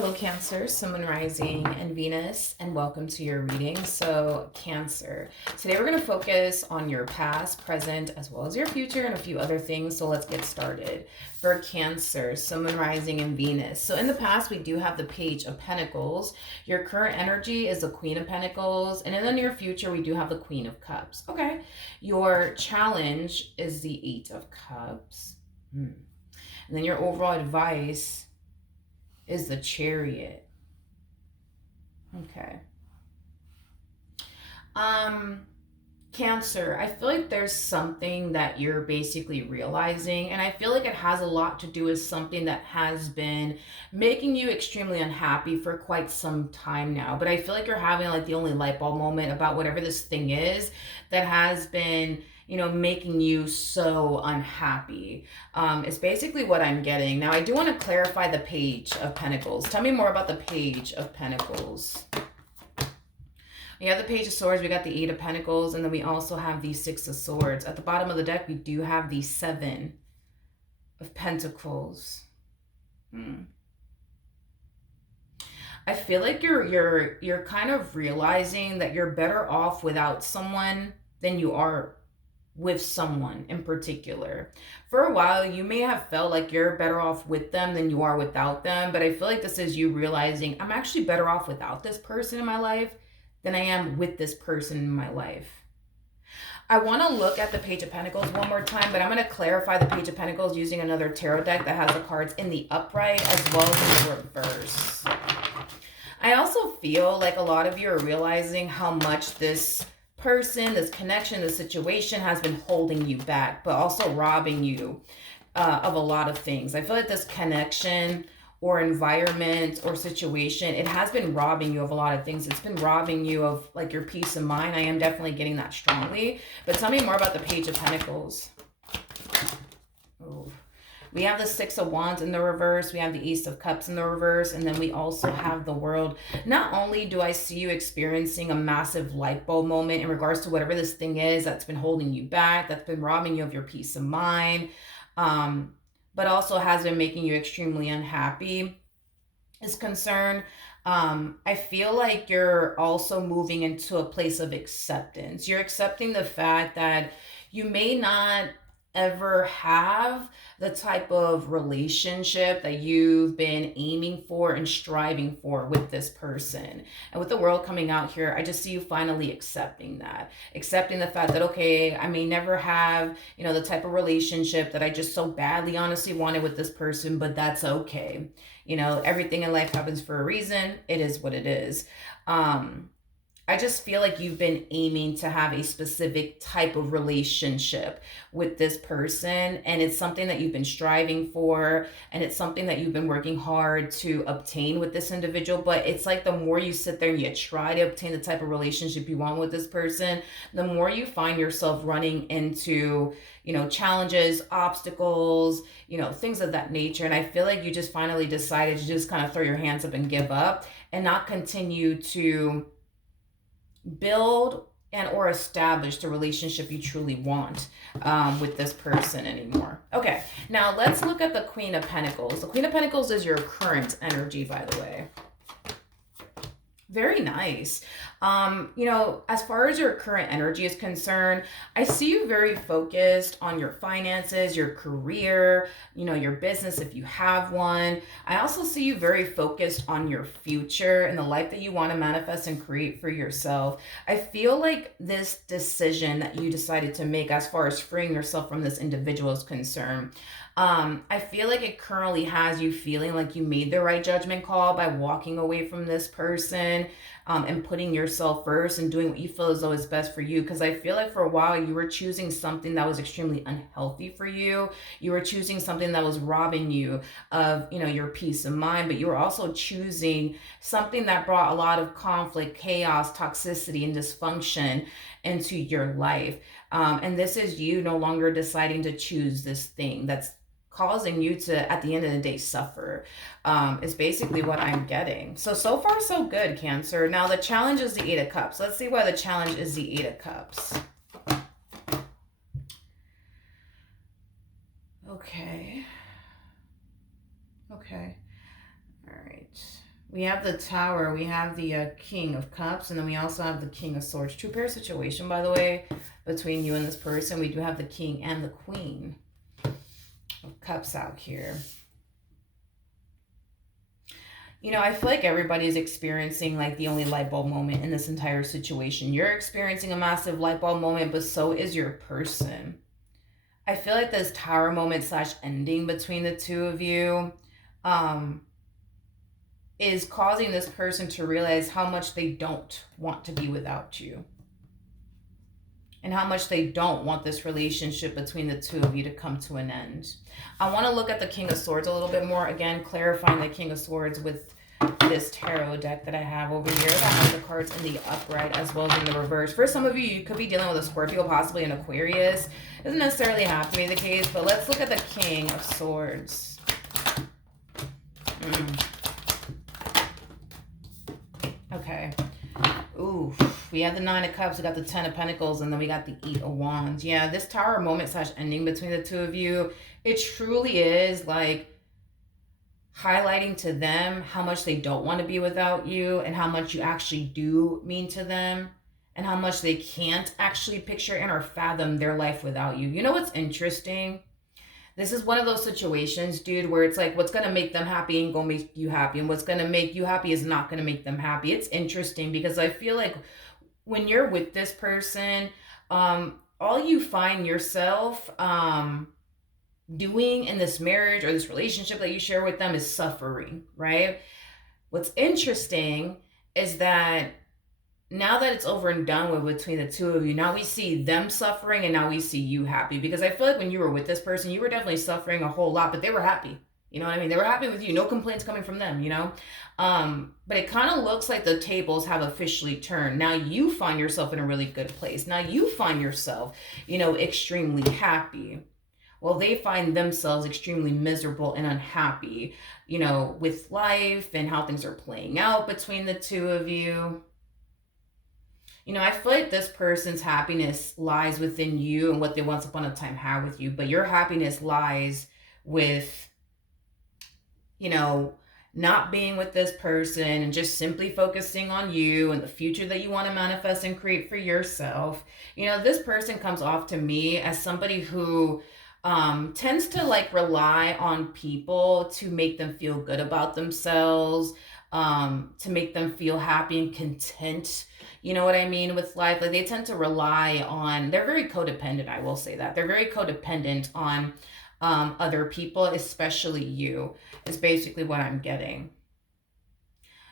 Hello, Cancer, Sun, Moon, Rising, and Venus, and welcome to your reading. So, Cancer, today we're going to focus on your past, present, as well as your future, and a few other things. So, let's get started. For Cancer, Sun, Moon, Rising, and Venus. So, in the past, we do have the Page of Pentacles. Your current energy is the Queen of Pentacles, and in the near future, we do have the Queen of Cups. Okay. Your challenge is the Eight of Cups. And then your overall advice is the Chariot. Okay. Cancer, I feel like there's something that you're basically realizing, and I feel like it has a lot to do with something that has been making you extremely unhappy for quite some time now. But I feel like you're having like the only light bulb moment about whatever this thing is that has been, making you so unhappy. It's basically what I'm getting. Now, I do want to clarify the Page of Pentacles. Tell me more about the Page of Pentacles. We have the Page of Swords, we got the Eight of Pentacles, and then we also have the Six of Swords. At the bottom of the deck, we do have the Seven of Pentacles. I feel like you're kind of realizing that you're better off without someone than you are with someone in particular. For a while, you may have felt like you're better off with them than you are without them, but I feel like this is you realizing I'm actually better off without this person in my life than I am with this person in my life. I want to look at the Page of Pentacles one more time, but I'm going to clarify the Page of Pentacles using another tarot deck that has the cards in the upright as well as in the reverse. I also feel like a lot of you are realizing how much this person, this connection, this situation has been holding you back, but also robbing you of a lot of things. I feel like this connection or environment or situation, it has been robbing you of a lot of things. It's been robbing you of like your peace of mind. I am definitely getting that strongly. But tell me more about the Page of Pentacles. Oh. We have the Six of Wands in the reverse. We have the Ace of Cups in the reverse. And then we also have the World. Not only do I see you experiencing a massive light bulb moment in regards to whatever this thing is that's been holding you back, that's been robbing you of your peace of mind, but also has been making you extremely unhappy is concerned. I feel like you're also moving into a place of acceptance. You're accepting the fact that you may not ever have the type of relationship that you've been aiming for and striving for with this person. And with the World coming out here, I just see you finally accepting that. Accepting the fact that, okay, I may never have, the type of relationship that I just so badly honestly wanted with this person, but that's okay. Everything in life happens for a reason. It is what it is. I just feel like you've been aiming to have a specific type of relationship with this person, and it's something that you've been striving for, and it's something that you've been working hard to obtain with this individual. But it's like the more you sit there and you try to obtain the type of relationship you want with this person, the more you find yourself running into, challenges, obstacles, things of that nature. And I feel like you just finally decided to just kind of throw your hands up and give up and not continue to build and or establish the relationship you truly want with this person anymore. Okay, now let's look at the Queen of Pentacles. The Queen of Pentacles is your current energy, by the way. Very nice. As far as your current energy is concerned, I see you very focused on your finances, your career, your business if you have one. I also see you very focused on your future and the life that you want to manifest and create for yourself. I feel like this decision that you decided to make as far as freeing yourself from this individual is concerned, I feel like it currently has you feeling like you made the right judgment call by walking away from this person, and putting yourself first and doing what you feel as though is best for you. Because I feel like for a while you were choosing something that was extremely unhealthy for you. You were choosing something that was robbing you of, your peace of mind, but you were also choosing something that brought a lot of conflict, chaos, toxicity, and dysfunction into your life. And this is you no longer deciding to choose this thing that's causing you to, at the end of the day, suffer, is basically what I'm getting. So far, so good, Cancer. Now, the challenge is the Eight of Cups. Let's see why the challenge is the Eight of Cups. Okay. All right. We have the Tower, we have the King of Cups, and then we also have the King of Swords. Two pair situation, by the way, between you and this person. We do have the King and the Queen of Cups out here. You know, I feel like everybody's experiencing like the only light bulb moment in this entire situation. You're experiencing a massive light bulb moment, but so is your person. I feel like this tower moment slash ending between the two of you um, is causing this person to realize how much they don't want to be without you and how much they don't want this relationship between the two of you to come to an end. I want to look at the King of Swords a little bit more. Again, clarifying the King of Swords with this tarot deck that I have over here that has the cards in the upright as well as in the reverse. For some of you, you could be dealing with a Scorpio, possibly an Aquarius. Doesn't necessarily have to be the case, but let's look at the King of Swords. Okay. Ooh, we have the Nine of Cups, we got the Ten of Pentacles, and then we got the Eight of Wands. Yeah, this tower moment slash ending between the two of you, it truly is like highlighting to them how much they don't want to be without you and how much you actually do mean to them and how much they can't actually picture and or fathom their life without you. You know what's interesting? This is one of those situations, dude, where it's like what's going to make them happy ain't going to make you happy, and what's going to make you happy is not going to make them happy. It's interesting because I feel like when you're with this person, all you find yourself doing in this marriage or this relationship that you share with them is suffering, right? What's interesting is that now that it's over and done with between the two of you, now we see them suffering and now we see you happy. Because I feel like when you were with this person, you were definitely suffering a whole lot, but they were happy. You know what I mean? They were happy with you. No complaints coming from them, you know? But it kind of looks like the tables have officially turned. Now you find yourself in a really good place. Now you find yourself, extremely happy. Well, they find themselves extremely miserable and unhappy, with life and how things are playing out between the two of you. I feel like this person's happiness lies within you and what they once upon a time had with you, but your happiness lies with, you know, not being with this person and just simply focusing on you and the future that you want to manifest and create for yourself. This person comes off to me as somebody who tends to like rely on people to make them feel good about themselves, to make them feel happy and content. You know what I mean with life? Like they tend to rely on, they're very codependent. I will say that they're very codependent on other people, especially you, is basically what I'm getting.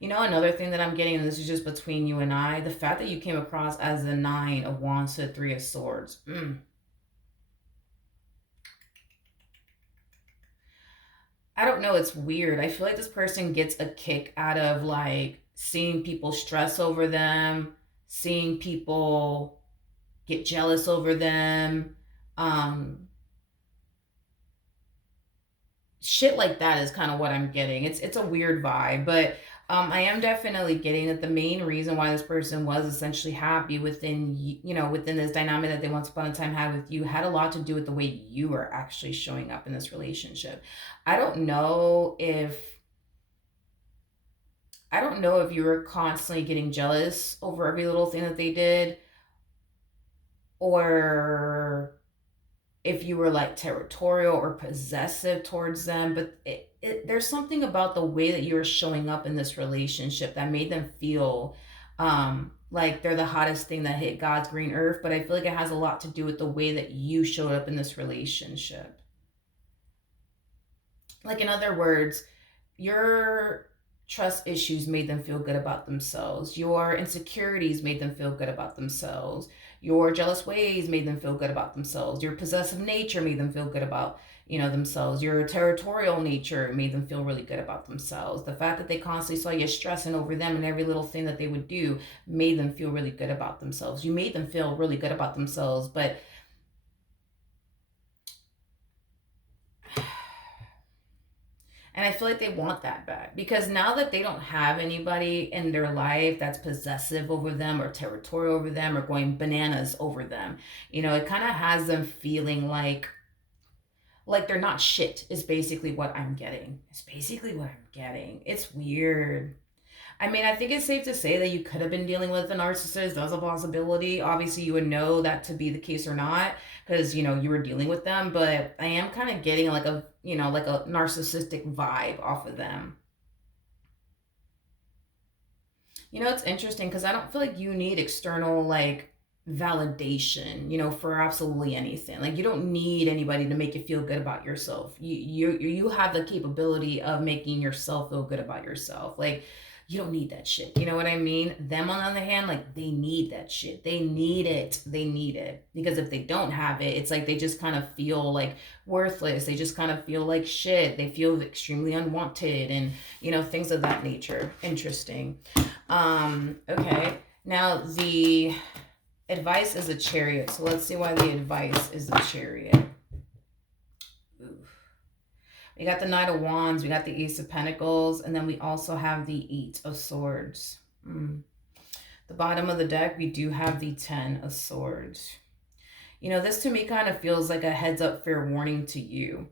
Another thing that I'm getting, and this is just between you and I, the fact that you came across as the Nine of Wands to the Three of Swords. I don't know, it's weird. I feel like this person gets a kick out of like seeing people stress over them, seeing people get jealous over them. Shit like that is kind of what I'm getting. It's a weird vibe, but I am definitely getting that the main reason why this person was essentially happy within this dynamic that they once upon a time had with you had a lot to do with the way you are actually showing up in this relationship. I don't know if you were constantly getting jealous over every little thing that they did, or if you were like territorial or possessive towards them, but there's something about the way that you're showing up in this relationship that made them feel like they're the hottest thing that hit God's green earth. But I feel like it has a lot to do with the way that you showed up in this relationship. Like, in other words, your trust issues made them feel good about themselves. Your insecurities made them feel good about themselves. Your jealous ways made them feel good about themselves. Your possessive nature made them feel good about, themselves. Your territorial nature made them feel really good about themselves. The fact that they constantly saw you stressing over them and every little thing that they would do made them feel really good about themselves. You made them feel really good about themselves, but and I feel like they want that back because now that they don't have anybody in their life that's possessive over them or territorial over them or going bananas over them, it kind of has them feeling Like they're not shit is basically what I'm getting. It's basically what I'm getting. It's weird. I mean, I think it's safe to say that you could have been dealing with a narcissist. That's a possibility. Obviously, you would know that to be the case or not because, you were dealing with them. But I am kind of getting like like a narcissistic vibe off of them. It's interesting because I don't feel like you need external, like, validation, for absolutely anything. Like, you don't need anybody to make you feel good about yourself. You have the capability of making yourself feel good about yourself. Like, you don't need that shit. You know what I mean? Them, on the other hand, like, they need that shit. They need it. They need it. Because if they don't have it, it's like they just kind of feel like worthless. They just kind of feel like shit. They feel extremely unwanted and, things of that nature. Interesting. Okay. Now the advice is a chariot. So let's see why the advice is a chariot. Oof. We got the Knight of Wands, we got the Ace of Pentacles, and then we also have the Eight of Swords. The bottom of the deck, we do have the Ten of Swords. This to me kind of feels like a heads up fair warning to you.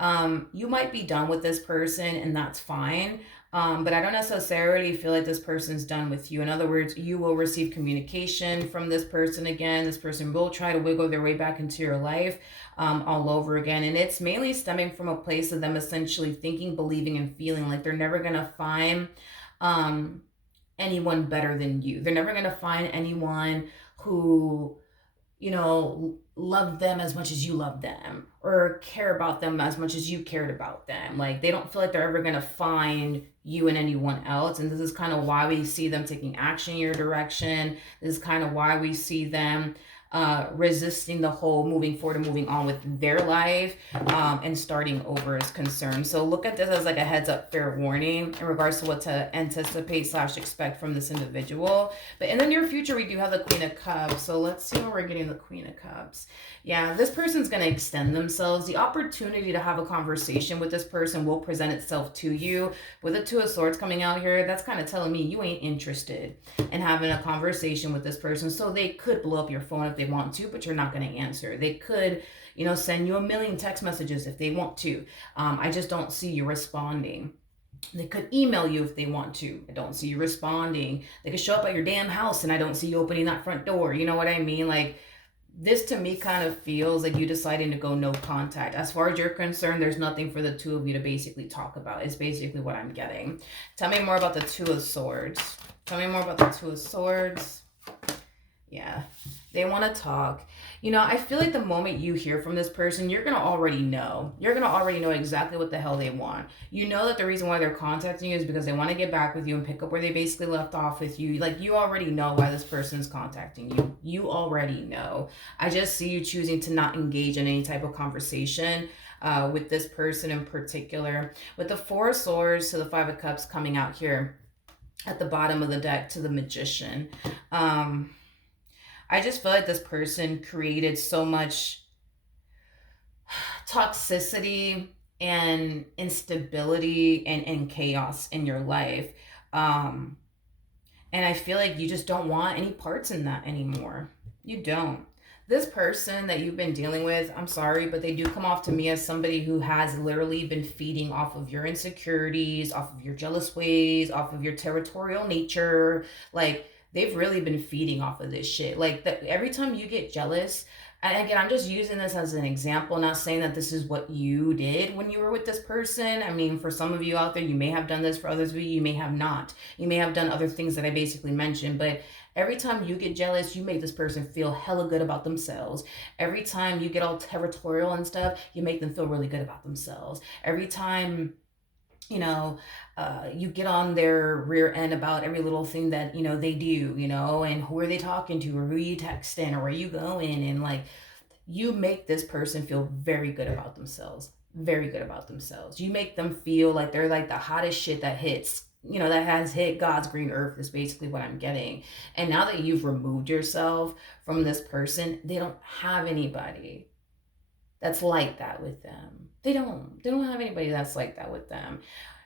You might be done with this person and that's fine. But I don't necessarily feel like this person's done with you. In other words, you will receive communication from this person again. This person will try to wiggle their way back into your life all over again. And it's mainly stemming from a place of them essentially thinking, believing, and feeling like they're never going to find anyone better than you. They're never going to find anyone who love them as much as you love them or care about them as much as you cared about them. Like, they don't feel like they're ever going to find you and anyone else. And this is kind of why we see them taking action in your direction. This is kind of why we see them resisting the whole moving forward and moving on with their life and starting over is concerned. So look at this as like a heads up fair warning in regards to what to anticipate / expect from this individual. But in the near future, we do have the Queen of Cups. So let's see when we're getting the Queen of Cups. Yeah, this person's going to extend themselves. The opportunity to have a conversation with this person will present itself to you. With the Two of Swords coming out here, that's kind of telling me you ain't interested in having a conversation with this person. So they could blow up your phone if they want to, but you're not going to answer. They could, send you a million text messages if they want to. I just don't see you responding. They could email you if they want to. I don't see you responding. They could show up at your damn house and I don't see you opening that front door. You know what I mean? Like, this to me kind of feels like you deciding to go no contact. As far as you're concerned, there's nothing for the two of you to basically talk about. It's basically what I'm getting. Tell me more about the Two of Swords. Tell me more about the Two of Swords. Yeah, they want to talk. I feel like the moment you hear from this person, you're going to already know. You're going to already know exactly what the hell they want. You know that the reason why they're contacting you is because they want to get back with you and pick up where they basically left off with you. Like, you already know why this person's contacting you. You already know. I just see you choosing to not engage in any type of conversation with this person in particular. With the Four of Swords to the Five of Cups coming out here at the bottom of the deck to the Magician. I just feel like this person created so much toxicity and instability and chaos in your life. And I feel like you just don't want any parts in that anymore. You don't. This person that you've been dealing with, I'm sorry, but they do come off to me as somebody who has literally been feeding off of your insecurities, off of your jealous ways, off of your territorial nature. Like, they've really been feeding off of this shit. Like, every time you get jealous, and again, I'm just using this as an example, not saying that this is what you did when you were with this person. I mean, for some of you out there, you may have done this. For others of you, you may have not. You may have done other things that I basically mentioned, but every time you get jealous, you make this person feel hella good about themselves. Every time you get all territorial and stuff, you make them feel really good about themselves. Every time you get on their rear end about every little thing that, they do, and who are they talking to, or who are you texting, or where are you going? And like, you make this person feel very good about themselves, very good about themselves. You make them feel like they're like the hottest shit that hits, that has hit God's green earth is basically what I'm getting. And now that you've removed yourself from this person, they don't have anybody that's like that with them. They don't have anybody that's like that with them,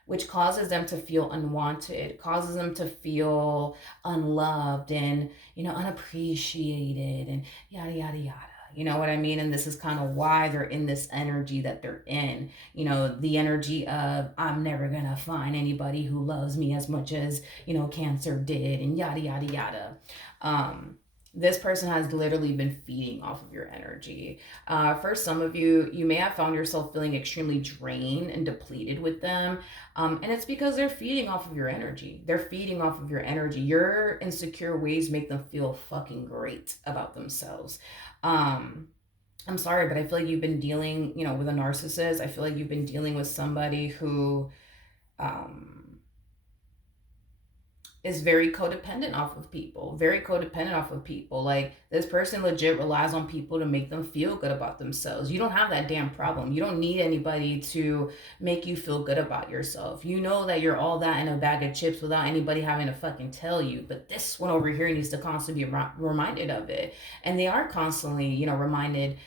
which causes them to feel unwanted, causes them to feel unloved and, unappreciated and yada, yada, yada. You know what I mean? And this is kind of why they're in this energy that they're in. You know, the energy of, I'm never going to find anybody who loves me as much as, Cancer did, and yada, yada, yada. This person has literally been feeding off of your energy. For some of you, you may have found yourself feeling extremely drained and depleted with them. And it's because they're feeding off of your energy. They're feeding off of your energy. Your insecure ways make them feel fucking great about themselves. I'm sorry, but I feel like you've been dealing, with a narcissist. I feel like you've been dealing with somebody who, um, is very codependent off of people, very codependent off of people. Like, this person legit relies on people to make them feel good about themselves. You don't have that damn problem. You don't need anybody to make you feel good about yourself. You know that you're all that in a bag of chips without anybody having to fucking tell you. But this one over here needs to constantly be reminded of it. And they are constantly, reminded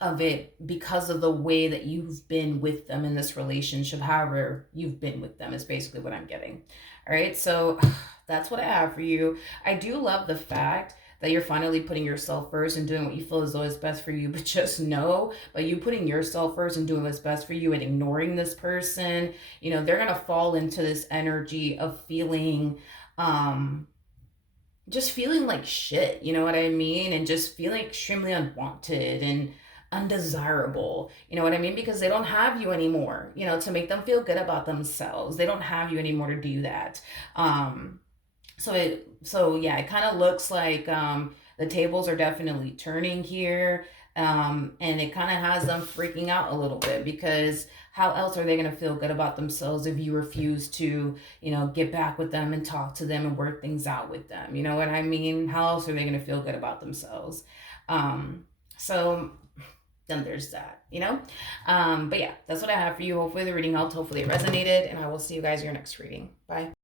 of it because of the way that you've been with them in this relationship. However you've been with them is basically what I'm getting. All right, so that's what I have for you. I do love the fact that you're finally putting yourself first and doing what you feel is always best for you. But just know, by you putting yourself first and doing what's best for you and ignoring this person, they're gonna fall into this energy of feeling just feeling like shit, you know what I mean? And just feeling extremely unwanted and undesirable, you know what I mean? Because they don't have you anymore, to make them feel good about themselves. They don't have you anymore to do that. So yeah, it kind of looks like the tables are definitely turning here. And it kind of has them freaking out a little bit, because how else are they going to feel good about themselves if you refuse to, get back with them and talk to them and work things out with them? You know what I mean? How else are they going to feel good about themselves? So then there's that. But yeah, that's what I have for you. Hopefully the reading helped. Hopefully it resonated. And I will see you guys in your next reading. Bye.